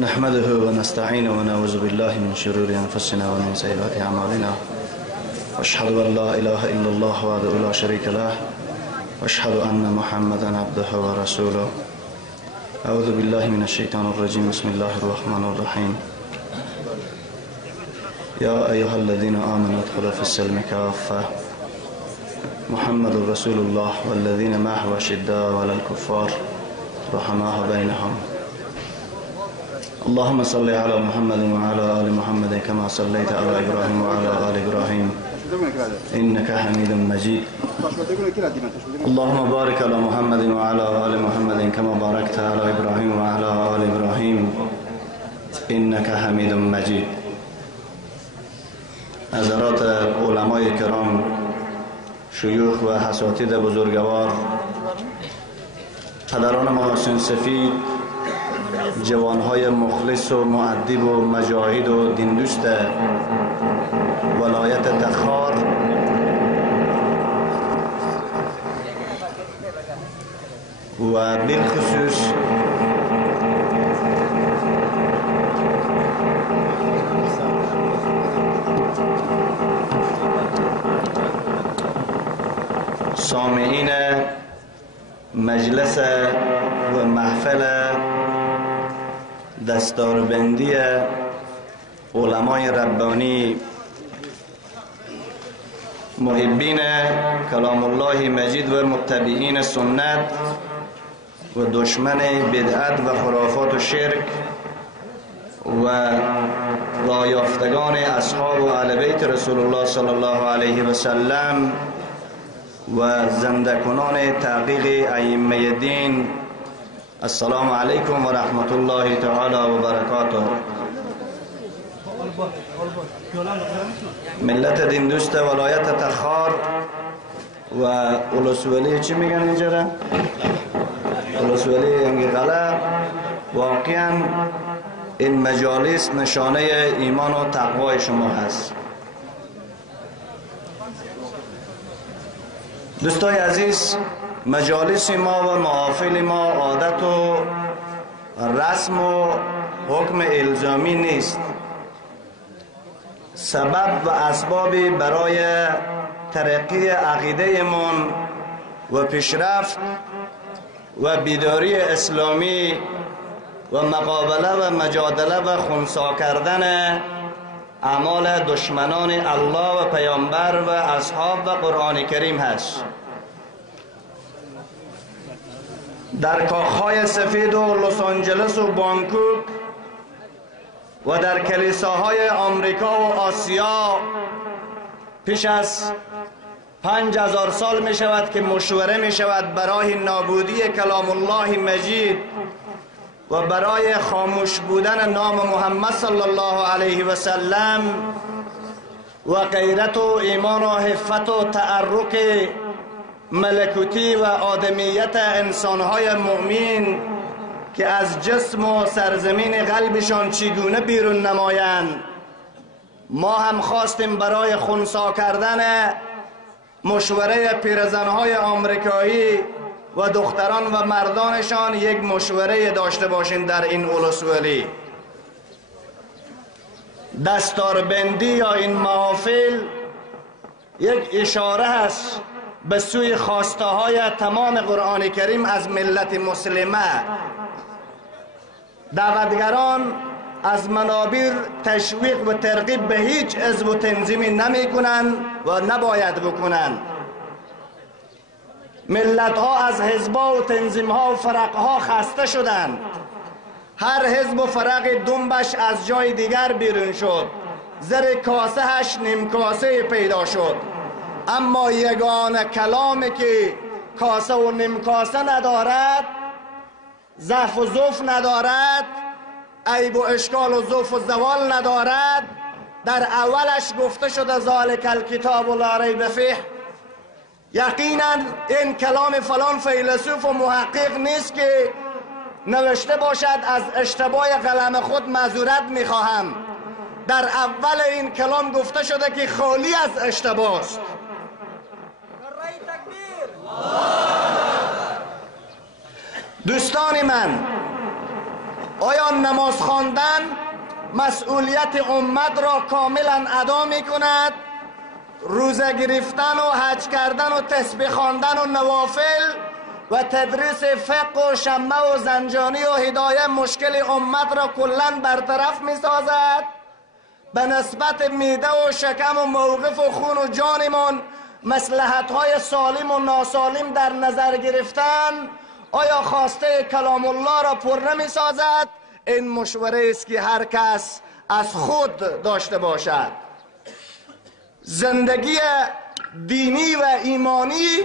نحمده ونستعينه ونعوذ بالله من شرور أنفسنا ومن سيئات أعمالنا وأشهد أن لا إله إلا الله وحده لا شريك له وأشهد أن محمدا عبده ورسوله. أعوذ بالله من الشيطان الرجيم. بسم الله الرحمن الرحيم. يا أيها الذين آمنوا ادخلوا في السلم كافة. محمد رسول الله والذين معه أشداء على الكفار رحماء بينهم. اللهم صل على محمد وعلى آل محمد كما صليت على إبراهيم وعلى آل إبراهيم إنك حميد مجيد. اللهم بارك على محمد وعلى آل محمد كما باركت على إبراهيم وعلى آل إبراهيم إنك حميد مجيد. حضرات علماء کرام، شیوخ و اساتید بزرگوار، پدران محاسن سفید، جوانهای مخلص و مؤدب و مجاهد و دیندوست ولایت تخار، و بالخصوص سامعین مجلس و محفل دستاربندی علمای ربانی، محبین کلام الله مجید و متبعین سنت و دشمن بدعت و خرافات و شرک و رایافتگان اصحاب و اهل بیت رسول الله صلی الله علیه و سلم و زندکنان تحقیق ائمه دین، السلام علیکم و رحمت الله تعالی و برکاته. ملت دین دوست ولایت تخار و اولسولی چی میگن اینجا؟ اولسولی انگیغله. واقعا این مجالس نشانه ایمان و تقوای شما هست. دوستای عزیز، مجالس ما و محافل ما عادت و رسم و حکم الزامی نیست. سبب و اسبابی برای ترقی عقیده من و پیشرفت و بیداری اسلامی و مقابله و مجادله و خنثی کردن اعمال دشمنان الله و پیامبر و اصحاب و قرآن کریم هست. در کاخهای سفید و لس آنجلس و بانکوک و در کلیساهای آمریکا و آسیا پیش از 5000 سال می شود که مشوره می شود برای نابودی کلام الله مجید و برای خاموش بودن نام محمد صلی الله علیه و سلم و غیرت و ایمان و حفت و تعرق ملکوتی و آدمیت انسانهای مؤمن که از جسم و سرزمین قلبشان چگونه بیرون نمایند. ما هم خواستیم برای خنثی کردن مشوره پیرزنهای آمریکایی و دختران و مردانشان یک مشوره داشته باشیم در این اولسولی. دستاربندی یا این محافل یک اشاره است به سوی خواسته های تمام قرآن کریم از ملت مسلمه. دعوتگران از منابر تشویق و ترغیب به هیچ حزب و تنظیمی نمی کنند و نباید بکنند. ملت ها از حزب و تنظیم ها و فرق ها خسته شدند. هر حزب و فرق دنبش از جای دیگر بیرون شد. زر کاسه هش نیم کاسه پیدا شد. اما یگانه کلامی که کاسه و نیم کاسه ندارد، ضعف و ضعف ندارد، عیب و اشکال و ضعف و زوال ندارد، در اولش گفته شده ذالک الکتاب لا ریب فیه. یقینا این کلام فلان فیلسوف و محقق نیست که نوشته باشد از اشتباه قلم خود معذرت میخواهم. در اول این کلام گفته شده که خالی از اشتباه است. دوستان من، آیا نماز خواندن مسئولیت امت را کاملا ادا می کند؟ روزه گرفتن و حج کردن و تسبیح خواندن و نوافل و تدریس فقه و شمه و زنجانی و هدایه مشکل امت را کلا برطرف می سازد؟ به نسبت میده و شکم و موقف و خون و جانمان مصلحت های سالم و ناسالم در نظر گرفتن آیا خواسته کلام الله را پر نمی سازد؟ این مشوره است که هر کس از خود داشته باشد. زندگی دینی و ایمانی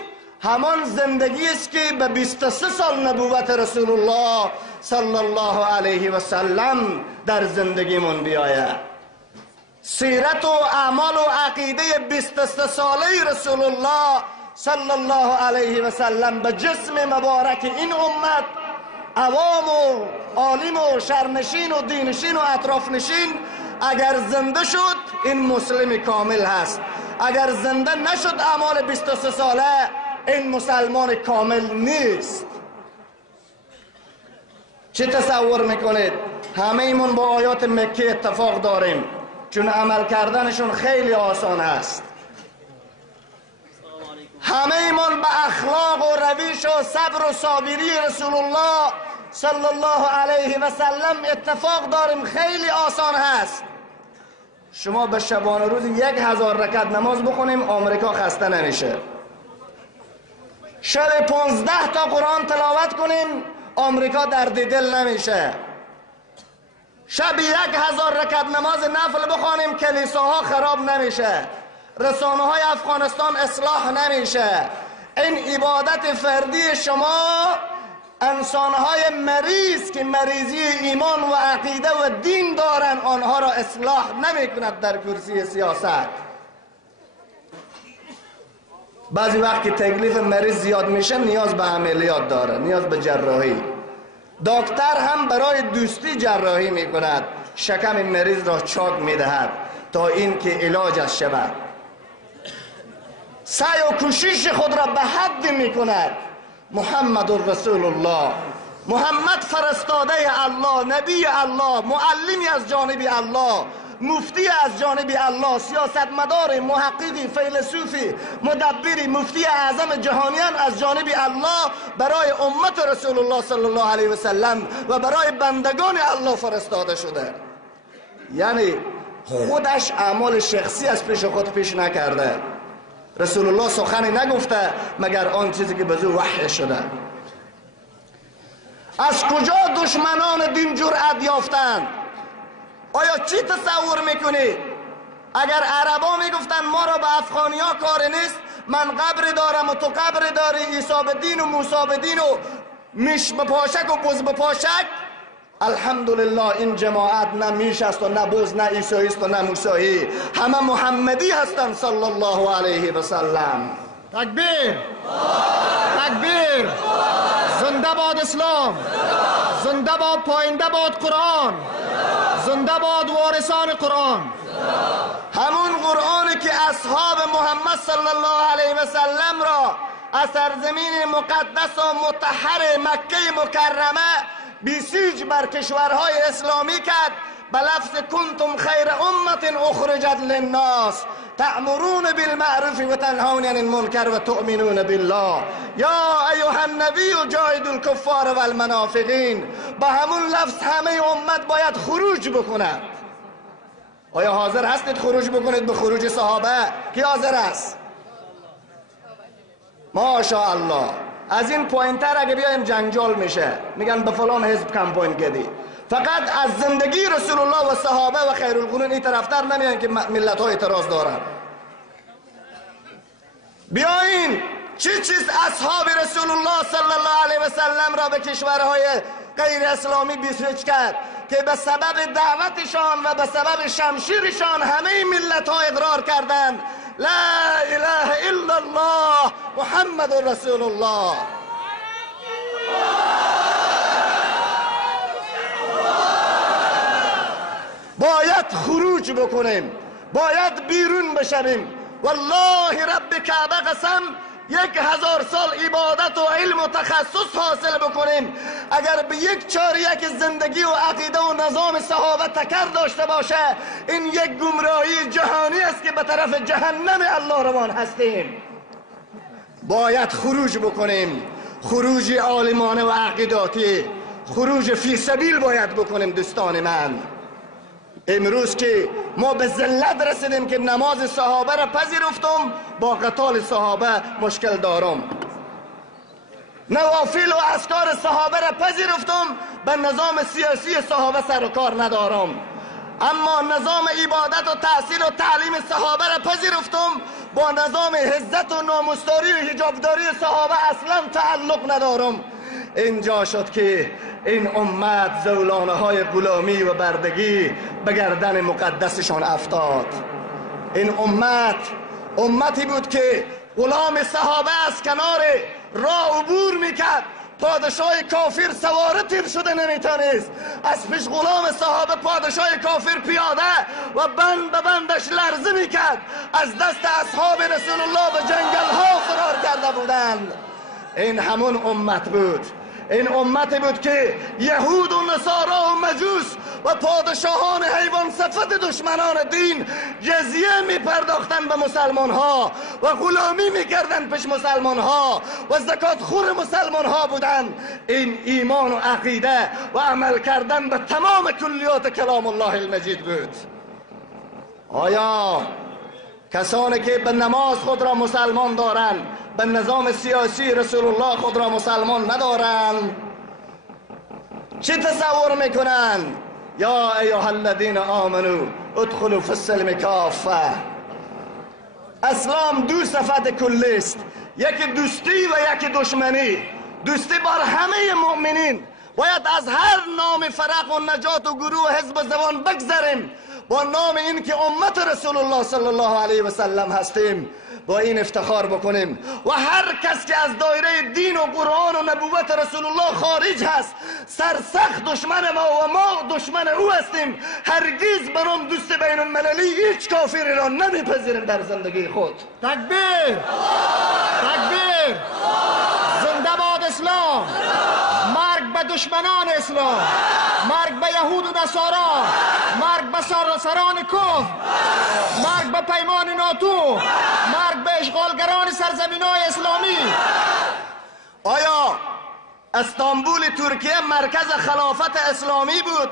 همان زندگی است که به 23 سال نبوت رسول الله صلی الله علیه و سلم در زندگیمون بیاید. سیرت و اعمال و عقیده 23 ساله رسول الله صلی الله علیه و سلم به جسم مبارک این امت، عوام و عالم و شرنشین و دینشین و اطرافنشین، اگر زنده شد این مسلم کامل هست، اگر زنده نشد اعمال 23 ساله این مسلمان کامل نیست. چه تصور میکنید؟ همه ایمون با آیات مکی اتفاق داریم چون عمل کردنشون خیلی آسان است. همه ایمون به اخلاق و روش و صبر و صابری رسول الله صلی الله علیه و سلم اتفاق داریم، خیلی آسان هست. شما به شبانه روز 1000 رکعت نماز بخونیم آمریکا خسته نمیشه. شب 15 تا قرآن تلاوت کنیم آمریکا درد دل نمیشه. شب 1000 رکعت نماز نفل بخوانیم کلیساها خراب نمیشه، رسانه های افغانستان اصلاح نمیشه. این عبادت فردی شما انسانهای مریض که مریضی ایمان و عقیده و دین دارن آنها را اصلاح نمی کند در کرسی سیاست. بعضی وقت که تکلیف مریض زیاد میشه نیاز به عملیات داره، نیاز به جراحی. دکتر هم برای دوستی جراحی میکند، شکم مریض را چاک میدهد تا این که علاجش شود. سعی و کوشش خود را به حد میکند. محمد رسول الله، محمد فرستاده الله، نبی الله، معلمی از جانب الله، مفتی از جانب الله، سیاستمدار، محققی، فیلسوفی، مدبری، مفتی اعظم جهانیان از جانب الله برای امت رسول الله صلی الله علیه و سلم و برای بندگان الله فرستاده شده. یعنی خودش اعمال شخصی از پیش خود پیش نکرده. رسول الله سخنی نگفته مگر آن چیزی که به او وحی شده. از کجا دشمنان دین جرأت یافتند؟ آیا چی تصور میکنی؟ اگر عربا میگفتن ما را به افغانیا کار نیست، من قبر دارم و تو قبر داری، عیسی بدین و موسی بدین و میش بپاشک و بز بپاشک، الحمدلله این جماعت نه میش است و نه بز، نه عیسی است و نه موسی، همه محمدی هستند صلی الله علیه و سلم. تکبیر، تکبیر، زنده باد اسلام، زنده باد پاینده باد قرآن، زنده باد وارثان قرآن. همون قرآنی که اصحاب محمد صلی الله علیه و سلم را از سرزمین مقدس و مطهر مکه مکرمه بسیج بر کشورهای اسلامی کرد به لفظ کنتم خیر امت اخرجت للناس تأمرون بالمعروف و تنهون عن المنکر و تؤمنون بالله یا ایها النبی جاهد الکفار و المنافقین. به همون لفظ همه امت باید خروج بکند. آیا حاضر هستید خروج بکنید به خروج صحابه؟ کی حاضر است؟ ماشاءالله. از این پوینتر اگه بیایم جنجال میشه، میگن به فلان حزب کم پوینت کردی. فقط از زندگی رسول الله و صحابه و خیر القرون این طرفتر نمیان که ملت ها اعتراض دارن. بیاین چی چیز اصحاب رسول الله صلی الله علیه و سلم را به کشورهای غیر اسلامی بسیج کرد که به سبب دعوتشان و به سبب شمشیرشان همه ملت ها اقرار کردند لا اله الا الله محمد رسول الله. باید خروج بکنیم، باید بیرون بشویم. والله رب کعبه قسم 1000 سال عبادت و علم و تخصص حاصل بکنیم، اگر به 1/4 زندگی و عقیده و نظام صحابه تکر داشته باشه، این یک گمراهی جهانی است که به طرف جهنم الله روان هستیم. باید خروج بکنیم، خروج عالمانه و عقیداتی، خروج فی سبیل باید بکنیم. دوستان من، امروز که ما به ذلت رسیدیم که نماز صحابه را پذیرفتم، با قتال صحابه مشکل دارم. نوافل و اذکار صحابه را پذیرفتم، به نظام سیاسی صحابه سر و کار ندارم. اما نظام عبادت و تحصیل و تعلیم صحابه را پذیرفتم، با نظام عزت و ناموسداری و حجابداری صحابه اصلا تعلق ندارم. اینجا شد که این امت زولانه های غلامی و بردگی به گردن مقدسشان افتاد. این امتی بود که غلام صحابه از کنار راه عبور میکرد، پادشاه کافر سواره تیر شده نمیتونست، از پیش غلام صحابه پادشاه کافر پیاده و بند به بندش لرزه میکرد. از دست اصحاب رسول الله به جنگل ها فرار کرده بودند. این همون امت بود. این امتی بود که یهود و نصارا و مجوس و پادشاهان حیوان صفت دشمنان دین جزیه می پرداختن به مسلمان ها و غلامی می کردن پیش مسلمان ها و زکات خور مسلمان ها بودن. این ایمان و عقیده و عمل کردن به تمام کلیات کلام الله المجید بود. آیا کسانی که به نماز خود را مسلمان دارند، به نظام سیاسی رسول الله خود را مسلمان ندارند، چه تصور میکنند؟ یا ایها الذین آمنو ادخلوا فی السلم کافه. اسلام دو صفت کلی است، یکی دوستی و یکی دشمنی. دوستی بر همه مؤمنین. باید از هر نام فرق و نجات و گروه و حزب زبان بگذریم، با نام این که امت رسول الله صلی الله علیه و سلم هستیم با این افتخار بکنیم. و هر کس که از دایره دین و قرآن و نبوت رسول الله خارج هست سرسخت دشمن ما و ما دشمن او هستیم. هرگز به نام دوست بین المللی هیچ کافری را نمیپذیریم در زندگی خود. تکبیر، تکبیر، زنده باد اسلام، مرگ به دشمنان اسلام، مرگ به یهود و نصارا، مرگ به سران کفر، مرگ به پیمان ناتو، مرگ به اشغالگران سرزمین‌های اسلامی. آیا استانبول ترکیه مرکز خلافت اسلامی بود؟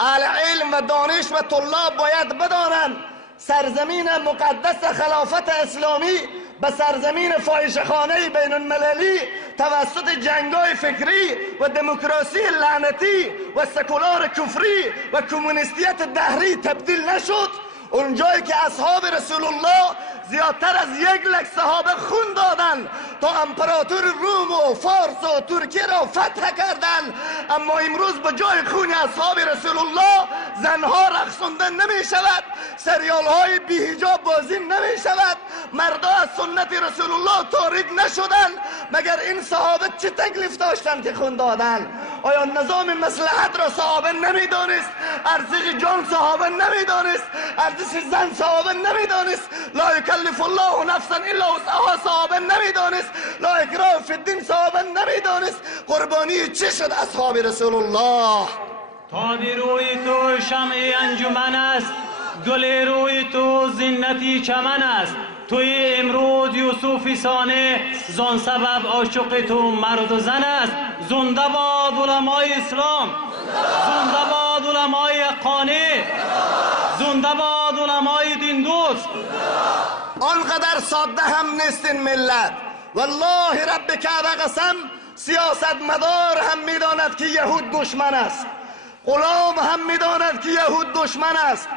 اهل علم و دانش و طلاب باید بدانند سرزمین مقدس خلافت اسلامی به سرزمین فاحشه‌خانه بین المللی توسط جنگ‌های فکری و دموکراسی لعنتی و سکولار کفری و کمونیستیت دهری تبدیل نشد. اونجایی که اصحاب رسول الله زیادتر از 100,000 صحابه خون دادن تا امپراتور روم و فارس و ترکیه را فتح کردن، اما امروز به جای خون اصحاب رسول الله زنها رقصانده نمی شود، سریال های بی حجاب بازی نمی شود، مردا از سنت رسول الله تارک نشدن. مگر این صحابه چه تکلیف داشتن که خون دادن؟ آیا نظام مصلحت را صحابه نمی دانست؟ ارزش جان صحابه نمی دانست؟ ارزش زن صحابه نمی دانست؟ لا یکلف الله نفسا الا وسعها صحابه نمی دانست؟ لا اکراه فی الدین صحابه نمی دانست؟ قربانی چه شد اصحاب رسول الله؟ تابی روی تو شمع انجمن است، گل روی تو زینتی چمن است. توی امرود یوسفی سانه، زان سبب عاشق تو مرد و زن است. زنده باد علمای اسلام، زنده باد علمای حقانی، زنده باد علمای دین دوست. آنقدر ساده هم نیستین ملت. والله رب کعبه قسم، سیاست مدار هم میداند که یهود دشمن است، غلام هم میداند که یهود دشمن است،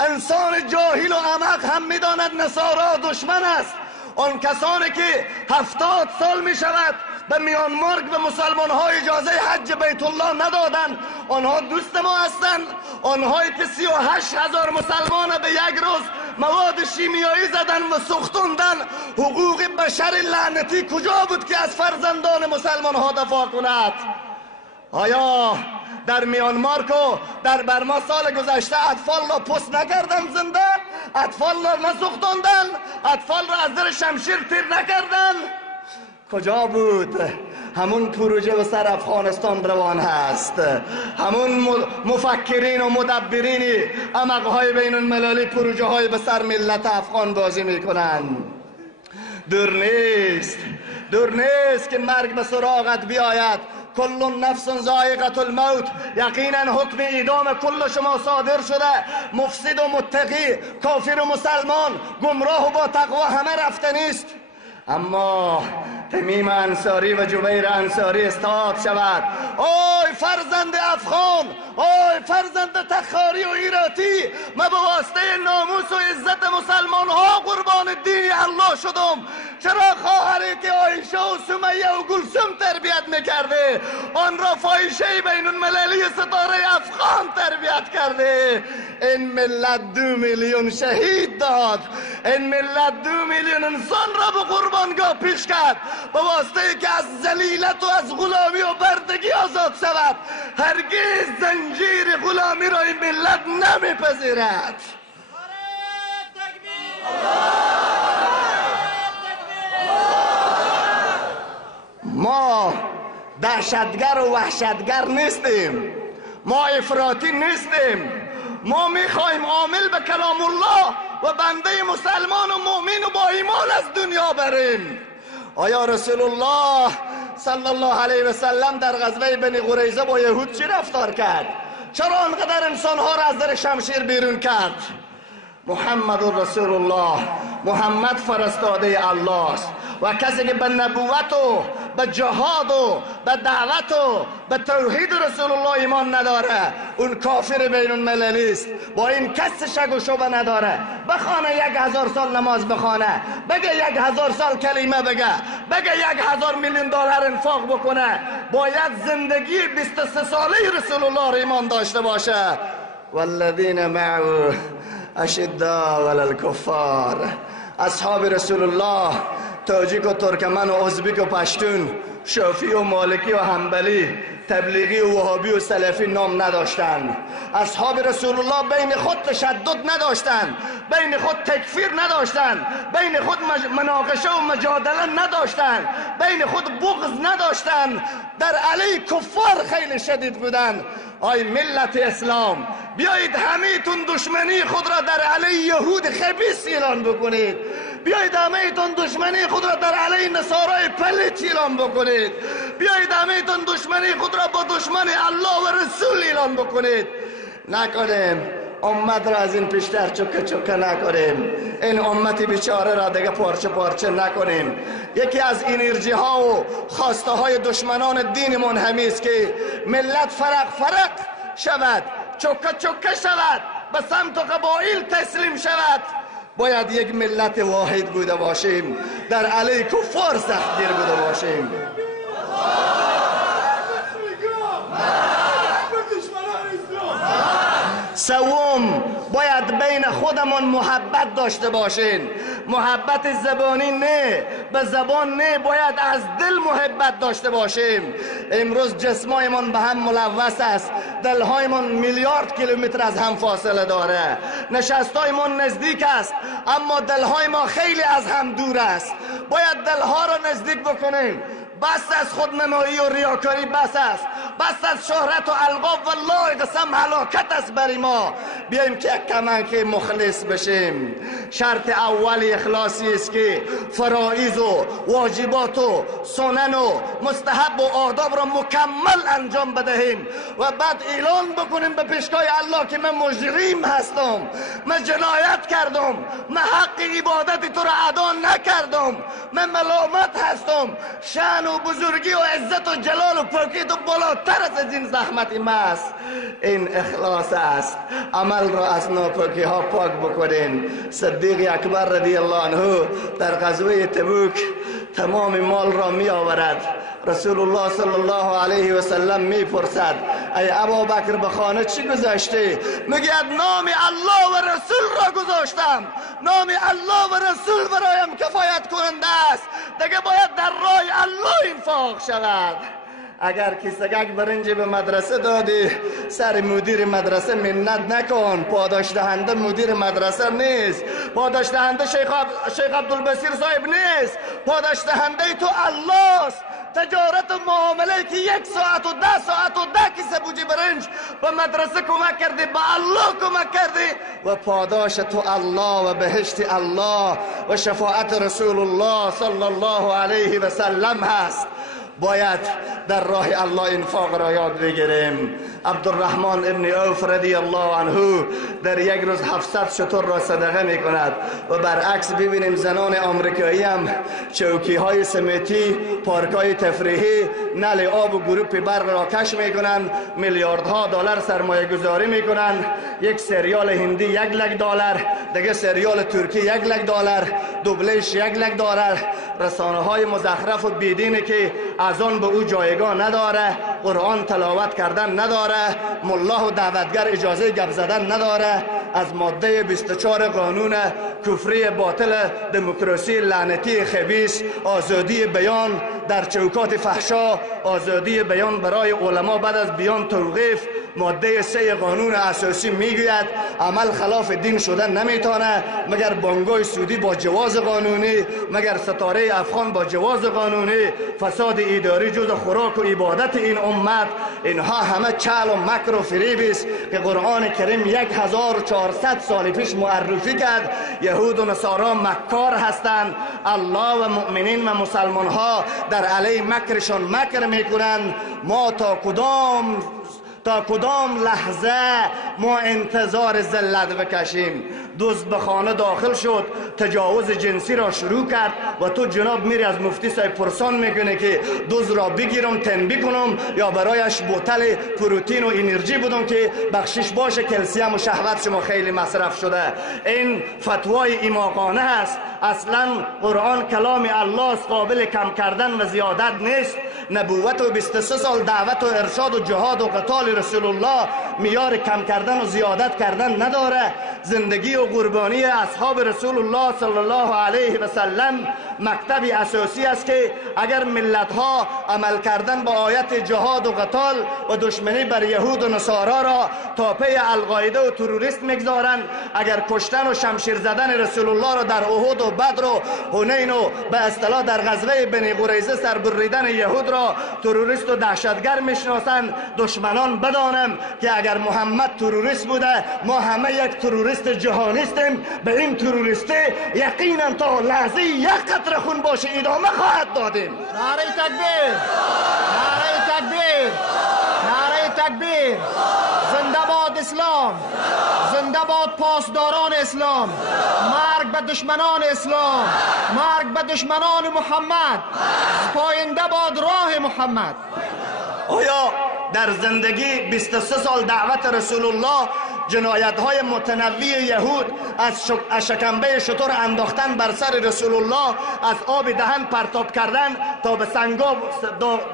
انسان جاهل و احمق هم میداند نصارا دشمن است. آن کسانی که 70 سال می شود به میانمار به مسلمان ها اجازه حج بیت الله ندادن، آنها دوست ما هستند. آنهایی که 38,000 مسلمان به یک روز مواد شیمیایی زدن و سوختوندن، حقوق بشر لعنتی کجا بود که از فرزندان مسلمان ها دفاع کند؟ آیا در میانمار کو در برما سال گذشته اطفال را پست نکردن زنده؟ اطفال را نسوختوندن؟ اطفال را از زیر شمشیر تیر نکردن؟ کجا بود؟ همون پروژه به سر افغانستان روان هست. همون مفکرین و مدبرین عمقهای بین المللی پروژه های به سر ملت افغان بازی میکنن. دور نیست که مرگ به سراغت بیاید. کل نفس ذائقة الموت. یقینا حکم اعدام کل شما صادر شده. مفسد و متقی، کافر و مسلمان، گمراه و با تقوا همه رفته نیست. اما تمیم انصاری و جبیر انصاری استاد شود. اوی فرزند افغان، اوی فرزند تخاری و ایراتی، من به واسطه ناموس و عزت مسلمان ها قربان دین الله شدم. چرا خواهری که عایشه و سمیه و گلسم تربیت میکرده آن را فاحشه بین المللی ستاره افغان تربیت کرده؟ این ملت 2 میلیون شهید داد. این ملت 2 میلیون انسان را به قربانگاه پیش کرد به واسطه که از ذلیلت و از غلامی و بردگی آزاد شود. هرگز زنجیر غلامی را این ملت نمیپذیرد. ما دهشتگر و وحشتگر نیستیم، ما افراطی نیستیم. ما میخوایم عامل به کلام الله و بنده مسلمان و مؤمن و با ایمان از دنیا بریم. آیا رسول الله صلی الله علیه و سلم در غزوه بنی قریظه با یهود چی رفتار کرد؟ چرا انقدر انسانها را از در شمشیر بیرون کرد؟ محمد رسول الله، محمد فرستاده الله است و کسی که به نبوت و به جهاد و به دعوت و به توحید رسول الله ایمان نداره اون کافر بین المللی است. با این کس شک و شبه نداره. بخونه 1000 سال نماز بخونه، بگه 1000 سال کلمه بگه 1000 میلیون دلار انفاق بکنه، باید زندگی 23 ساله رسول الله را ایمان داشته باشه. والذین معه اشداء علی الکفار. اصحاب رسول الله تاجیک و ترکمن و ازبک و پشتون، شافعی و مالکی و حنبلی، تبلیغی و وهابی و سلفی نام نداشتند. اصحاب رسول الله بین خود تشدد نداشتند، بین خود تکفیر نداشتند، بین خود مناقشه و مجادله نداشتند، بین خود بغض نداشتند. در علیه کفار خیلی شدید بودند. آی ملت اسلام، بیایید همیتون دشمنی خود را در علیه یهود خبیث اعلان بکنید. بیایید همیتون دشمنی خود را در علیه نصارای پلیت اعلان بکنید. بیایید همیتون دشمنی خود را با دشمن الله و رسول اعلان بکنید. نکنیم امت را از این پیشتر چکه نکنیم. این امت بیچاره را دیگه پارچه نکنیم. یکی از انرژی ها و خواسته های دشمنان دین منحمی است که ملت فرق شود، چکه شود، به سمت و قبایل تسلیم شود. باید یک ملت واحد بوده باشیم، در علیه کفار سختگیر بوده باشیم. سوم، باید بین خودمون محبت داشته باشین. محبت زبانی نه، به زبان نه، باید از دل محبت داشته باشیم. امروز جسمایمان به هم ملوث است، دلهایمان میلیارد کیلومتر از هم فاصله داره. نشستایمان نزدیک است اما دلهای ما خیلی از هم دور است. باید دلها را نزدیک بکنیم. بس از خودنمایی و ریاکاری بس است، بس از شهرت و القاب والله قسم هلاکت است بر ما. بیاییم که کمک مخلص بشیم. شرط اول اخلاصی است که فرائض و واجبات و سنن و مستحب و آداب را مکمل انجام بدهیم و بعد اعلان بکنیم به پیشگاه الله که من مجرم هستم، من جنایت کردم، من حق عبادت تو را ادا نکردم، من ملامت هستم. شأن و بزرگی و عزت و جلال و پاکی تو بالاتر از این زحمت ما است. این اخلاص است. عمل را از ناپاکی ها پاک بکنین. صدیق اکبر رضی الله عنه در غزوه تبوک تمام مال را می آورد. رسول الله صلی الله علیه و سلم می پرسد ای ابوبکر به خانه چی گذاشتی؟ میگه نام الله و رسول را گذاشتم. نام الله و رسول برایم کفایت کننده است. دیگه باید در راه الله انفاق شود. اگر کیسگک برنج به مدرسه دادی سر مدیر مدرسه منت نکن. پاداش دهنده مدیر مدرسه نیست، پاداش دهنده شیخ عبدالبصیر صاحب نیست، پاداش دهنده تو الله است. تجارت و معامله که 1 ساعت و 10 ساعت و 10 کیسه بوجی برنج به مدرسه کمک کردی، به الله کمک کردی و پاداش تو الله و بهشت الله و شفاعت رسول الله صلی الله علیه و سلم هست. باید در راه الله انفاق را یاد بگیریم. عبدالرحمن ابن عوف رضی الله عنه در یک روز 700 شتر را صدقه می کند و برعکس ببینیم زنان آمریکایی هم چوکی های سمتی، پارک های تفریحی، نل آب و گروپ برق را کش می کنند، میلیاردها دلار سرمایه گذاری می کنند. یک سریال هندی 1 لک دلار، دیگه سریال ترکی 1 لک دلار، دوبلش 1 لک دلار. رسانه های مزخرف و بیدینی که از آن به او جایگاه نداره، قرآن تلاوت کردن نداره، ملا و دعوتگر اجازه گپ زدن نداره، از ماده 24 قانون کفری باطل دموکراسی لعنتی خبیث، آزادی بیان در چوکات فحشا، آزادی بیان برای علما بعد از بیان توقیف. ماده 3 قانون اساسی میگوید عمل خلاف دین شدن نمیتونه مگر بانگوی سودی با جواز قانونی، مگر ستاره افغان با جواز قانونی. فساد اداری جز خوراک و عبادت این امت. اینها همه چال و مکر و فریب است که قرآن کریم 1400 سال پیش معرفی کرد. یهود و نصارا مکار هستند. الله و مؤمنین و مسلمان ها در علیه مکرشان مکر میکنند. ما تا کدام لحظه ما انتظار ذلت بکشیم؟ دزد به خانه داخل شد، تجاوز جنسی را شروع کرد و تو جناب میری از مفتی صاحب پرسان میکنه که دزد را بگیرم تنبیه کنم یا برایش بوتل پروتئین و انرژی بدم که بخشش باشه، کلسیم و شهوت شما خیلی مصرف شده. این فتوای ایماقانه است. اصلا قرآن کلام الله است، قابل کم کردن و زیادت نیست. نبوت و 23 سال دعوت و ارشاد و جهاد و قتال رسول الله میار کم کردن و زیادت کردن نداره. زندگی و قربانی اصحاب رسول الله صلی الله علیه و سلم مکتبی اساسی است که اگر ملت ها عمل کردن با آیت جهاد و قتال و دشمنی بر یهود و نصارا را تا پی القاعده و تروریست میگذارند، اگر کشتن و شمشیر زدن رسول الله را در احد و بدر و حنین و به اصطلاح در غزوه بنی قریظه سربریدن یهود را تروریست و دهشتگر میشناسند، دشمنان بدانم که اگر محمد تروریست بوده ما همه یک تروریست جهانیستیم. به این تروریستی یقینا تا لحظه یک قطره خون باشه ادامه خواهد دادیم. نعره تکبیر، نعره تکبیر، نعره تکبیر. زنده باد اسلام، زنده باد پاسداران اسلام. مرگ به دشمنان اسلام، مرگ به دشمنان محمد. پاینده باد راه محمد. آیا در زندگی 23 سال دعوت رسول الله جنایت های متنوع یهود از شکمبه شتر انداختن بر سر رسول الله، از آب دهن پرتاب کردن تا به سنگا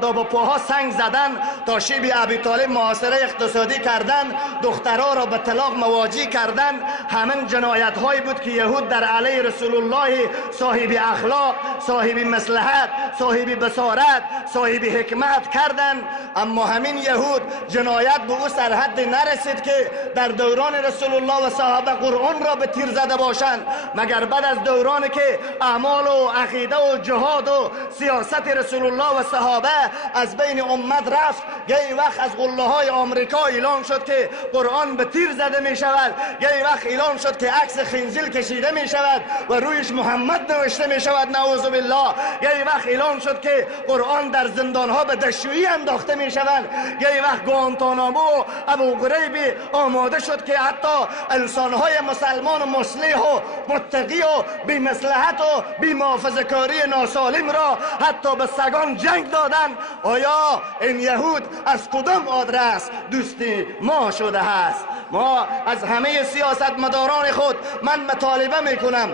به پاها سنگ زدن، تا شیب ابی طالب محاصره اقتصادی کردن، دخترها را به طلاق مواجه کردن، همین جنایت هایی بود که یهود در علیه رسول الله صاحب اخلاق، صاحب مصلحت، صاحب بصارت، صاحب حکمت کردند. اما همین یهود جنایت به او سرحد نرسید که در دوران رسول الله و صحابه قرآن را به تیر زده باشند، مگر بعد از دورانی که اعمال و عقیده و جهاد و سیاست رسول الله و صحابه از بین امت رفت. گاهی وقت از قله های آمریکا اعلان شد که قرآن به تیر زده می شود، گاهی وقت اعلان شد که عکس خنزیر کشیده می شود و رویش محمد نوشته می شود، نعوذ بالله. گاهی وقت اعلان شد که قرآن در زندان ها به دشویی انداخته می شود. گاهی وقت گوانتانامو و ابو غریب آماده شد که حتی انسانهای مسلمان و مصلح و متقی و بی مصلحت و بی محافظه‌کاری ناسالم را حتی به سگان جنگ دادن. آیا این یهود از کدام آدرس دوستی ما شده است؟ ما از همه سیاستمداران خود من مطالبه میکنم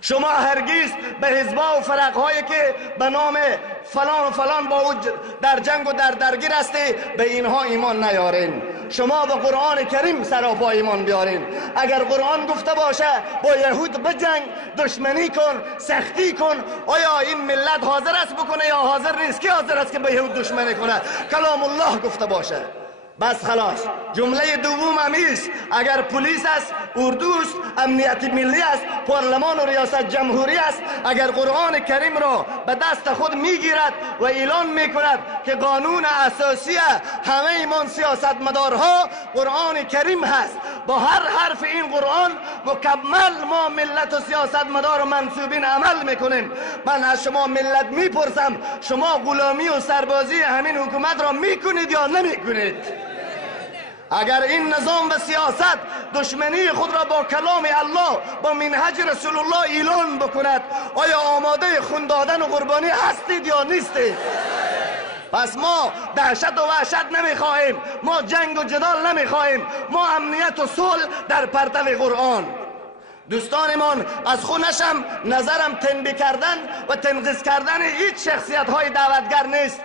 شما هرگز به حزب‌ها و فرق‌هایی که به نام فلان و فلان با او در جنگ و در درگیر هستی به اینها ایمان نیارین. شما به قرآن کریم سراپا ایمان بیارین. اگر قرآن گفته باشه با یهود بجنگ، دشمنی کن، سختی کن، آیا این ملت حاضر است بکنه یا حاضر نیست؟ کی حاضر است که به یهود دشمنی کنه؟ کلام الله گفته باشه. بس خلاص. جمله دوم همیست، اگر پلیس است، اردوست، امنیت ملی است، پارلمان و ریاست جمهوری است، اگر قرآن کریم را به دست خود میگیرد و اعلان میکند که قانون اساسی همه ایمان سیاستمدارها قرآن کریم هست، با هر حرف این قرآن مکمل ما ملت و سیاستمدار و منصوبین عمل میکنیم. من از شما ملت میپرسم، شما غلامی و سربازی همین حکومت را میکنید یا نمیکنید؟ اگر این نظام و سیاست دشمنی خود را با کلام الله، با منهج رسول الله اعلان بکند، آیا آماده خون دادن و قربانی هستید یا نیستید؟ پس ما دهشت و وحشت نمیخواهیم، ما جنگ و جدال نمیخواهیم، ما امنیت و صلح در پرتو قرآن. دوستانمان، از خونشم نظرم تنبیه کردن و تنقیص کردن هیچ شخصیت های دعوتگر نیست.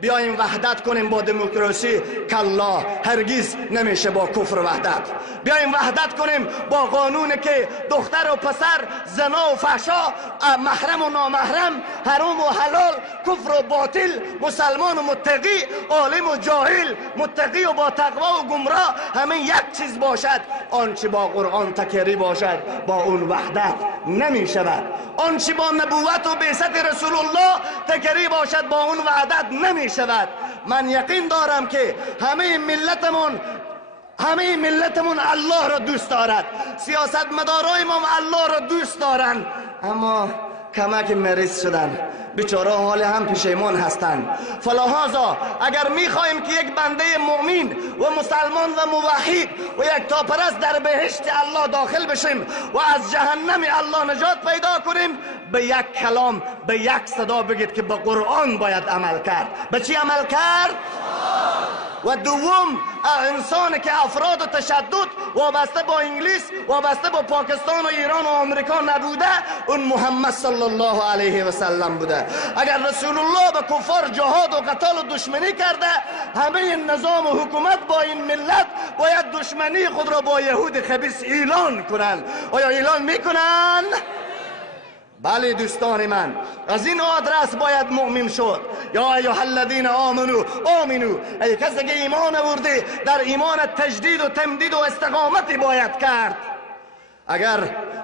بیاییم وحدت کنیم با دموکراسی، کلا هرگز نمیشه با کفر وحدت. بیاییم وحدت کنیم با قانونی که دختر و پسر، زنا و فحشا، محرم و نامحرم، حرام و حلال، کفر و باطل، مسلمان و متقی، عالم و جاهل، متقی و با تقوا و گمراه، همه یک چیز باشد. آنچه با قرآن تکری باشد با اون وحدت نمی شود. آنچه با نبوت و بعثت رسول الله تکری باشد با اون وحدت نمی شود. من یقین دارم که همه ملتمون الله را دوست دارد، سیاستمدارای ما الله را دوست دارند، اما کمک مریض شدن، بیچاره حال هم پشیمان هستند. فلهذا اگر میخواهیم که یک بنده مؤمن و مسلمان و موحد و یک تاپرست در بهشت الله داخل بشیم و از جهنم الله نجات پیدا کنیم، به یک کلام، به یک صدا بگید که به قرآن باید عمل کرد. به چی عمل کرد؟ و دوم، انسان که افراد و تشدد وابسته با انگلیس، وابسته با پاکستان و ایران و آمریکا نبوده، اون محمد صلی الله علیه و سلم بوده. اگر رسول الله به کفار جهاد و قتال و دشمنی کرده، همه نظام و حکومت با این ملت باید دشمنی خود را با یهود خبیث اعلان کنند. آیا اعلان میکنن؟ بله دوستان من، از این آدرس باید مؤمن شد. یا ایها الذین آمنو ای کسی که ایمان آورده، در ایمان تجدید و تمدید و استقامتی باید کرد. اگر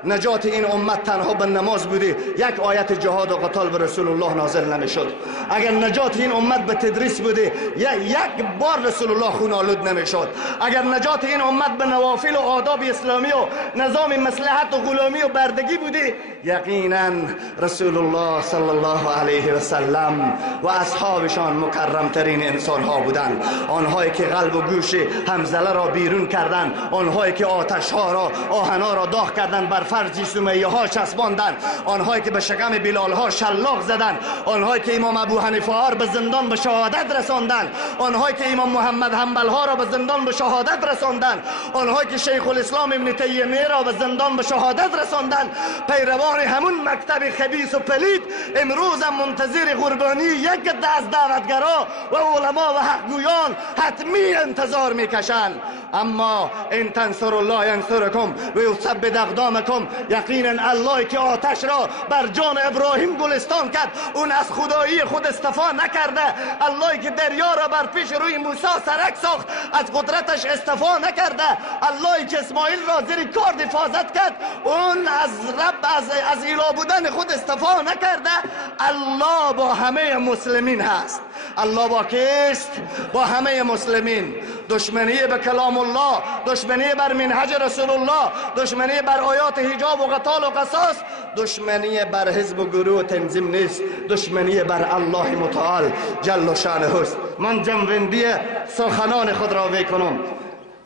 نجات این امت تنها به نماز بودی، یک آیت جهاد و قتال به رسول الله نازل نمیشد. اگر نجات این امت به تدریس بودی، یک بار رسول الله خونالود نمیشد. اگر نجات این امت به نوافل و آداب اسلامی و نظام مصلحت و غلامی و بردگی بودی، یقینا رسول الله صلی الله علیه و سلم و اصحابشان مکرم ترین انسان ها بودند. آنهایی که قلب و گوش حنظله را بیرون کردند، آنهایی که آتش ها را، آهنا را داغ کردند، بر فرج سمیه ها چسباندند، آنهایی که به شکم بلال ها شلاق زدند، آنهایی که امام ابو حنیفه ها را به زندان به شهادت رساندند، آنهایی که امام محمد حنبل ها را به زندان به شهادت رساندند، آنهایی که شیخ الاسلام ابن تیمیه را به زندان به شهادت رساندند، پیروان همون مکتب خبیث و پلید امروز هم منتظر قربانی یک دست دعوتگرا و علما و حقگویان حتمی انتظار میکشند. اما ان تنصروا الله ینصرکم و یثبت اقدامکم. یقینا الله که آتش را بر جان ابراهیم گلستان کرد، اون از خدایی خود استفا نکرده. الله که دریا را بر پیش روی موسی سرک ساخت، از قدرتش استفا نکرده. الله که اسماعیل را زیر کارد حفاظت کرد، اون از رب از اله بودن خود استفا نکرده. الله با همه مسلمین هست. الله با کیست؟ با همه مسلمین. دشمنی به کلام الله، دشمنی بر منهج رسول الله، دشمنی بر آیات حجاب و قتال و قصاص، دشمنی بر حزب و گروه و تنظیم نیست، دشمنی بر الله متعال جل شانه است. من جمع‌بندی سخنان خود را میکنم.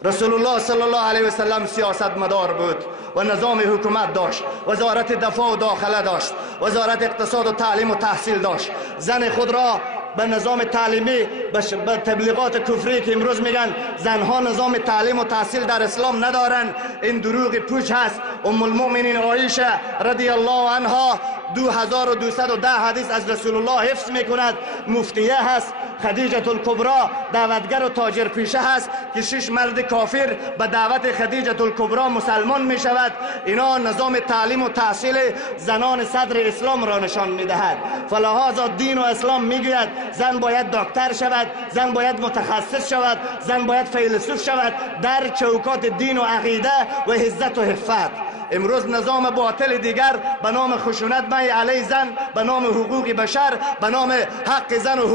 رسول الله صلی الله علیه و سلم سیاستمدار بود و نظام حکومت داشت، وزارت دفاع و داخله داشت، وزارت اقتصاد و تعلیم و تحصیل داشت. زن خود را به نظام تعلیمی، به تبلیغات کفری که امروز میگن زنها نظام تعلیم و تحصیل در اسلام ندارن، این دروغ پوچ هست. ام المؤمنین عایشه رضی الله عنها 2210 حدیث از رسول الله حفظ میکند، مفتیه هست خدیجه الکبرا دعوتگر و تاجر پیشه هست که 6 مرد کافر به دعوت خدیجه الکبرا مسلمان می شود. اینا نظام تعلیم و تحصیل زنان صدر اسلام را نشان می دهد. فلهذا دین و اسلام می گوید زن باید دکتر شود، زن باید متخصص شود، زن باید فیلسوف شود در چوکات دین و عقیده و عزت و حفت. امروز نظام باطل دیگر به نام خشونت علیه زن، به نام حقوق بشر، به نام حق زن و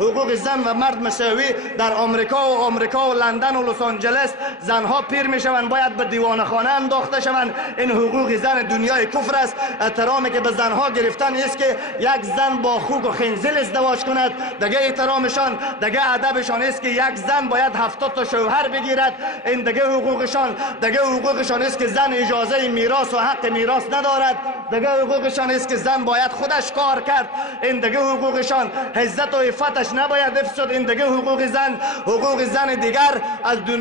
حقوق زن و مرد مساوی در آمریکا و لندن و لس آنجلس زنها پیر میشوند باید به دیوانه‌خانه انداخته شوند. این حقوق زن دنیای کفر است. احترامی که به زنها گرفتن است که یک زن با خوک و خنزیر ازدواج کند. دیگه احترامشان، دیگه ادبشان است که یک زن باید 70 تا شوهر بگیرد. این دیگه حقوقشان است که زن اجازه میراث و حق میراث ندارد. دیگه حقوقشان است که زن باید خودش کار کرد. این دیگه حقوقشان عزت و عفتش نباید حفظ شد. این دیگه حقوق زن دیگر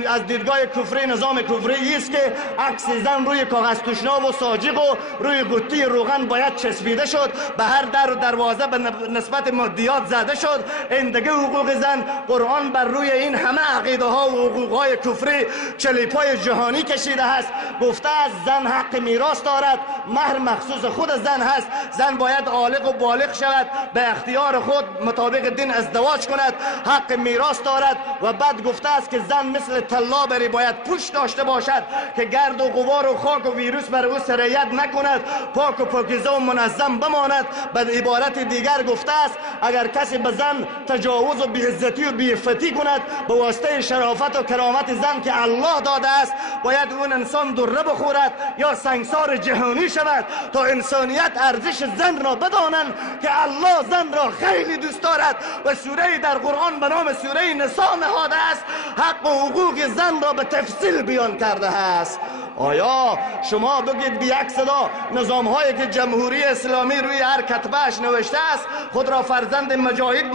از دیدگاه کفری، نظام کفری است که عکس زن روی کاغذ تشنا و ساجق و روی قوطی روغن باید چسبیده شد، به هر در و دروازه به نسبت مادیات زده شد. این دیگه حقوق زن. قرآن بر روی این همه عقیده ها و حقوق های کفری چلیپای جهانی کشیده است. گفته است زن حق میراث دارد، مهر مخصوص خود زن هست، زن باید عالق و بالغ شود، به اختیار خود مطابق دین ازدواج کند، حق میراث دارد. و بعد گفته است که زن مثل طلا بری باید پوست داشته باشد که گرد و غبار و خاک و ویروس بر او سرایت نکند، پاک و پاکیزه و منظم بماند. به عبارت دیگر گفته است اگر کسی به زن تجاوز و بی‌عزتی و بی‌عفتی کند به واسطه شرافت و کرامت زن که الله داده است، باید اون انسان دره بخورد یا سنگسار جهانی شود تا انسانیت ارزش زن را بدانند که الله زن را خیلی دوست دارد و سوره در قرآن به نام سوره نساء نهاده است. حق و حقوق زن را به تفصیل بیان کرده است. آیا شما بگید بی یک صدا نظام هایی که جمهوری اسلامی روی هر کتبهش نوشته است خود را فرزند مجاهد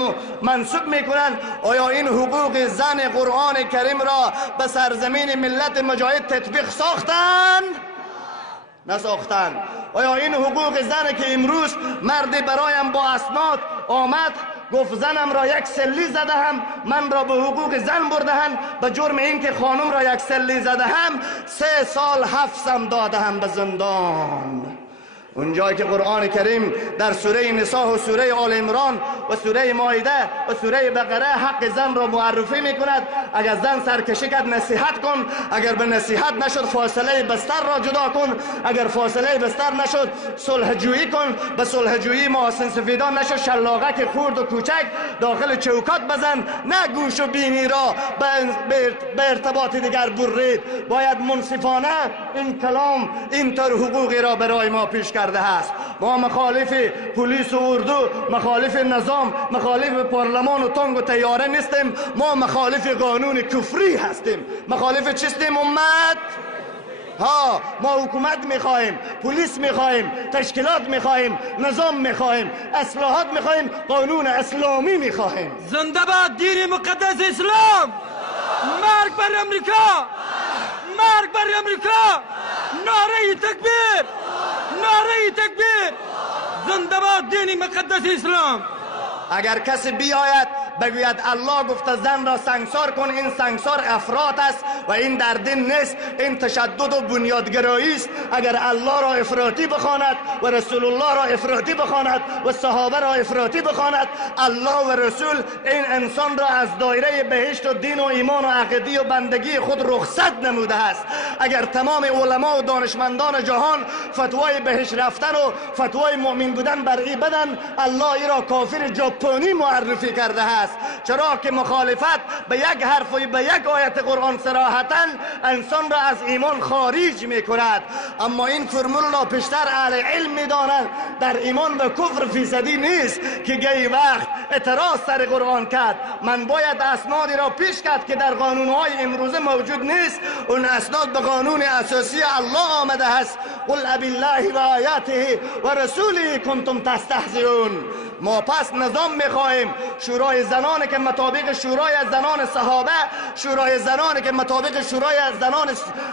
منصوب میکنند، آیا این حقوق زن قرآن کریم را به سرزمین ملت مجاهد تطبیق ساختند؟ نساختند. آیا این حقوق زن که امروز مردی برایم با اسناد آمد گفت زنم را یک سلی زده هم، من را به حقوق زن بردهند به جرم این که خانم را یک سلی زده هم 3 سال حبسم داده هم به زندان. اونجایی که قرآن کریم در سوره نساء و سوره آل عمران و سوره مائده و سوره بقره حق زن را معرفی میکند. اگر زن سرکشی کرد نصیحت کن، اگر به نصیحت نشد فاصله بستر را جدا کن، اگر فاصله بستر نشد صلح جویی کن، به صلح جویی محاسن سفیدان نشد شلاقک خورد و کوچک داخل چوکات بزن، نه گوش و بینی را به ارتباط دیگر برید. باید منصفانه این کلام این طور حقوقی را برای ما پیش کرد است. ما مخالف پلیس و اردو، مخالف نظام، مخالف پارلمان و تانک و طیاره نیستیم. ما مخالف قانون کفری هستیم. مخالف چیستیم امت؟ ما حکومت میخواهیم، پلیس میخواهیم، تشکیلات میخواهیم، نظام میخواهیم، اصلاحات میخواهیم، قانون اسلامی میخواهیم. زنده باد دین مقدس اسلام! مرگ بر امریکا! مرگ بر امریکا! نعره تکبیر! نعره تکبیر! زنده باد دین مقدس اسلام! اگر کسی بیاید بگوید الله گفته زن را سنگسار کن، این سنگسار افراط است و این در دین نیست، این تشدد و بنیادگرایی است. اگر الله را افراطی بخواند و رسول الله را افراطی بخواند و صحابه را افراطی بخواند، الله و رسول این انسان را از دایره بهشت و دین و ایمان و عقیده و بندگی خود رخصت نموده است. اگر تمام علما و دانشمندان جهان فتوای بهشت رفتن و فتوای مؤمن بودن بر ای بدن، الله ای را کافر ژاپنی معرفی کرده است. چرا که مخالفت به یک حرف و به یک آیت قرآن صراحتا انسان را از ایمان خارج می کند. اما این فرمول را پیشتر اهل علم می دانند در ایمان و کفر فیصدی نیست که گاهی وقت اعتراض سر قرآن کرد. من باید اسنادی را پیش کرد که در قانونهای امروزه موجود نیست. اون اسناد به قانون اساسی الله آمده است. قل ابالله و آیاته و رسوله کنتم تستهزئون. ما پس نظام میخواهیم، شورای زنان که مطابق شورای زنان صحابه، شورای زنان که مطابق شورای زنان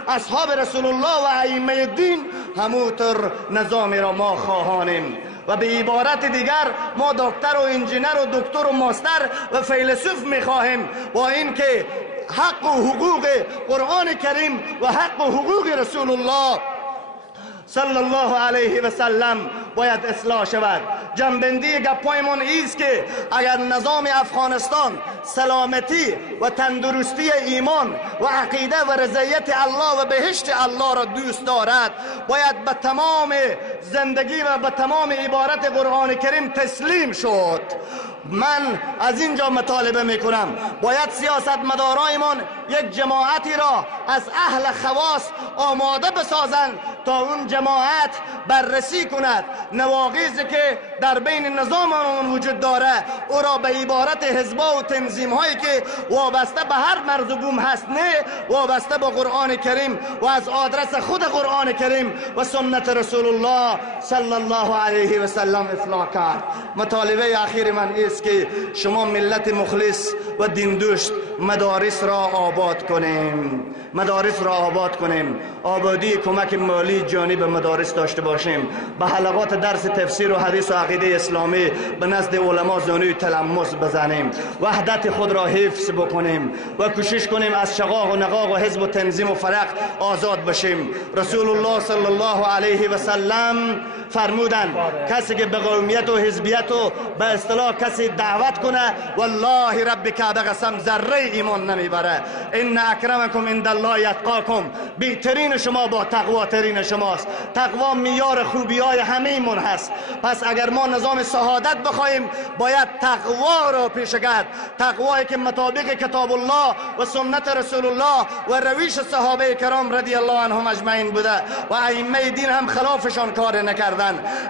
اصحاب رسول الله و ائمه دین، همونطور نظامی را ما خواهانیم. و به عبارت دیگر ما دکتر و انجینر و دکتر و ماستر و فیلسوف میخواهیم، با اینکه حق و حقوق قرآن کریم و حق و حقوق رسول الله صلی الله علیه و سلم باید اصلاح شود. جنبندی گپایمون ایست که اگر نظام افغانستان سلامتی و تندرستی ایمان و عقیده و رضایت الله و بهشت الله را دوست دارد، باید به تمام زندگی و به تمام عبارت قرآن کریم تسلیم شد. من از اینجا مطالبه میکنم باید سیاستمدارایمان یک جماعتی را از اهل خواص آماده بسازند تا اون جماعت بررسی کند نواقضی که در بین نظام آن وجود داره، او را به عبارت حزبا و تنظیم هایی که وابسته به هر مرز و بوم هست، نه وابسته به قرآن کریم و از آدرس خود قرآن کریم و سنت رسول الله صلی الله علیه و سلم اصلاح کرد. مطالبه اخیر من است که شما ملت مخلص و دیندوست مدارس را آباد کنیم، مدارس را آباد کنیم، آبادی کمک مالی جانب مدارس داشته باشیم، به حلقات درس تفسیر و حدیث و عقیده اسلامی به نزد علما زانوی تلمس بزنیم، وحدت خود را حفظ بکنیم و کوشش کنیم از شقاق و نقاق و حزب و تنظیم و فرق آزاد بشیم. رسول الله صلی الله علیه و سلم فرمودند کسی که به قومیت و حزبیت و به اصطلاح کسی دعوت کنه والله رب کعبه قسم ذره ایمان نمیبره. ان اکرمکم عند الله یتقاکم، بهترین شما با تقوا ترین شماست. تقوا معیار خوبی های همه من هست. پس اگر ما نظام سعادت بخواهیم باید تقوا را پیش کرد، تقوایی که مطابق کتاب الله و سنت رسول الله و رویش صحابه کرام رضی الله عنهم اجمعین بوده و ائمه دین هم خلافشان کار نکردن.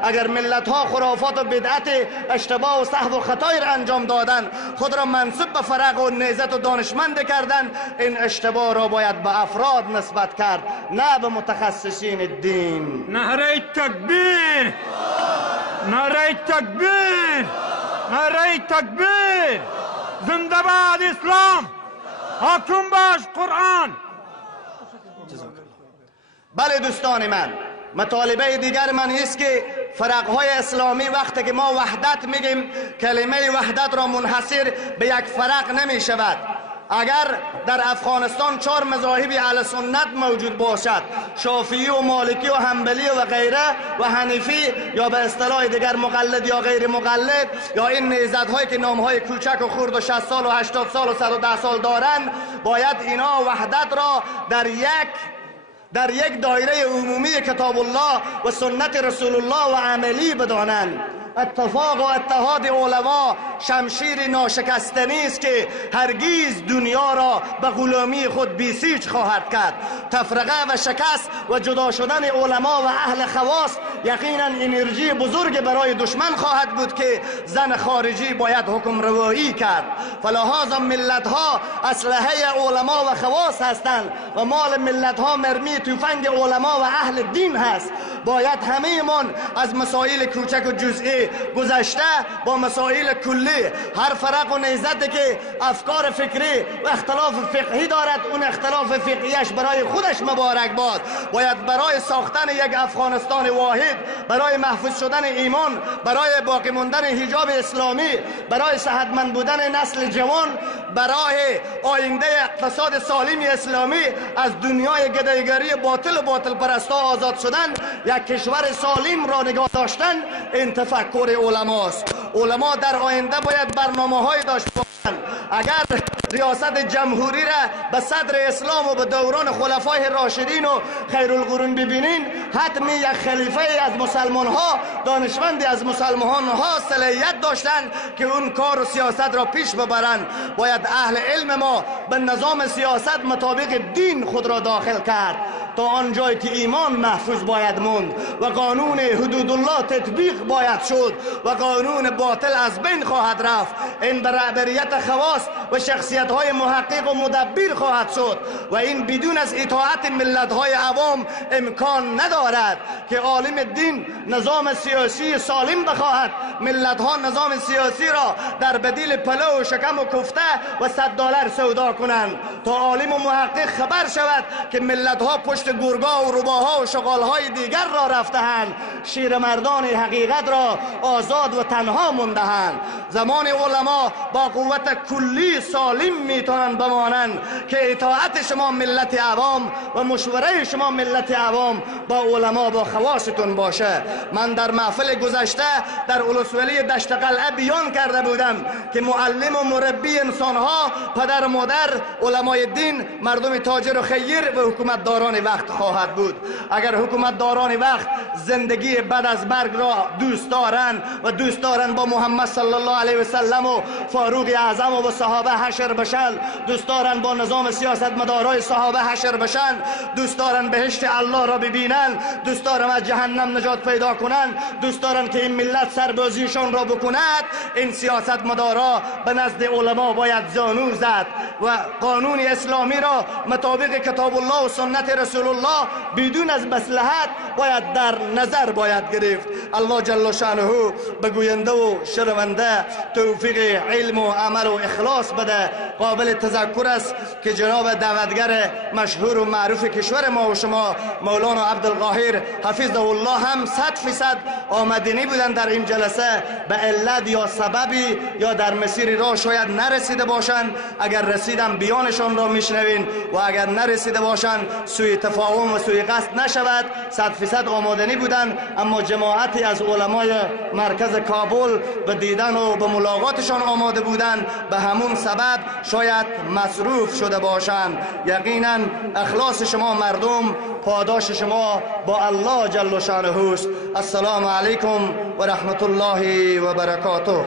اگر ملت ها خرافات و بدعت اشتباه و سهو و خطایی را انجام دادن، خود را منسوب به فرق و نهضت و دانشمند کردن، این اشتباه را باید به افراد نسبت کرد نه به متخصصین الدین. نعره تکبیر، نعره تکبیر، نعره تکبیر. زنده باد اسلام، حاکم باش قرآن. بله دوستان من، مطالبه دیگر من است که فرقهای اسلامی وقتی که ما وحدت میگیم، کلمه وحدت را منحصر به یک فرق نمی شود. اگر در افغانستان 4 مذاهب اهل سنت موجود باشد، شافعی و مالکی و حنبلی و غیره و حنیفی یا به اصطلاح دیگر مقلد یا غیر مقلد یا این نهضت‌هایی که نام‌های کوچک و خرد و 60 سال و 80 سال و 110 سال دارند، باید اینا وحدت را در یک دایره عمومی کتاب الله و سنت رسول الله و عملی بدانند. اتفاق و اتحاد علما شمشیر ناشکستنی است که هرگیز دنیا را به غلامی خود بیسیج خواهد کرد. تفرقه و شکست و جدا شدن علما و اهل خواص یقینا انرژی بزرگ برای دشمن خواهد بود که زن خارجی باید حکم روایی کرد. فلهذا ملت ها اسلحه علما و خواص هستند و مال ملت ها مرمی تفنگ علما و اهل دین هست. باید همه من از مسائل کوچک و جزئی گذشته با مسائل کلی، هر فرق و نهضتی که افکار فکری و اختلاف فقهی دارد، اون اختلاف فقهیش برای خودش مبارک باد. باید برای ساختن یک افغانستان واحد، برای محفوظ شدن ایمان، برای باقی موندن حجاب اسلامی، برای صحتمند بودن نسل جوان، برای آینده اقتصاد سالم اسلامی، از دنیای گدایگری باطل و باطل پرستا آزاد شدن، یک کشور سالم را نگاه داشتن، این تفکر علماست. علما در آینده باید برنامه‌های داشته باشند. اگر ریاست جمهوری را به صدر اسلام و به دوران خلفای راشدین و خیرالقرون ببینین، حتمی یک خلیفه از مسلمان ها، دانشمندی از مسلمان ها صلاحیت داشتند که اون کار و سیاست را پیش ببرند. باید اهل علم ما به نظام سیاست مطابق دین خود را داخل کرد تا آنجایی که ایمان محفوظ باید موند و قانون حدود الله تطبیق باید شد و قانون باطل از بین خواهد رفت. این به رهبریت خواص و شخصیت های محقق و مدبر خواهد شد و این بدون از اطاعت ملت های عوام امکان ندارد که عالم دین نظام سیاسی سالم بخواهد، ملت ها نظام سیاسی را در بدیل پلو و شکم و کفته و $100 سودا کنند. تا عالم و محقق خبر شود که ملت ها پشت پشت گرگا و روباها و شغالهای دیگر را رفته‌اند، شیر مردان حقیقت را آزاد و تنها مونده‌اند. زمان علما با قوت کلی سالم میتونن بمانند که اطاعت شما ملت عوام و مشوره شما ملت عوام با علما با خواستون باشه. من در محفل گذشته در ولسوالی دشت قلعه بیان کرده بودم که معلم و مربی انسانها پدر و مادر، علمای دین، مردم تاجر و خیر و حکومتداران وقت خواهد بود. اگر حکومتداران وقت زندگی بعد از مرگ را دوست دارند و دوست دارند با محمد صلی الله علیه و سلم و فاروق اعظم و صحابه حشر بشن، دوست دارند با نظام سیاست مدارای صحابه حشر بشن، دوست دارند بهشت الله را ببینن، دوست دارند از جهنم نجات پیدا کنند، دوست دارند که این ملت سربازیشان را بکند، این سیاست مدارا به نزد علما باید زانو زد و قانون اسلامی را مطابق کتاب الله و سنت رسول الله بدون از مصلحت باید در نظر باید گرفت. الله جل شانه به گوینده و شنونده توفیق علم و عمل و اخلاص بده. قابل تذکر است که جناب دعوتگر مشهور و معروف کشور ما و شما مولانا عبدالقاهر حفظه الله هم 100% آمدنی بودن در این جلسه، به علت یا سببی یا در مسیر راه شاید نرسیده باشند. اگر رسیدن بیانشان را میشنوین و اگر نرسیده باشند سوء تفاهم و سوء قصد نشود. 100% آمدنی بودن، اما جماعتی از علمای مرکز کابل به دیدن و به ملاقاتشان آماده بودند، به همون سبب شاید مصروف شده باشند. یقینا اخلاص شما مردم، پاداش شما با الله جل شانه است. السلام علیکم و رحمت الله و برکاته.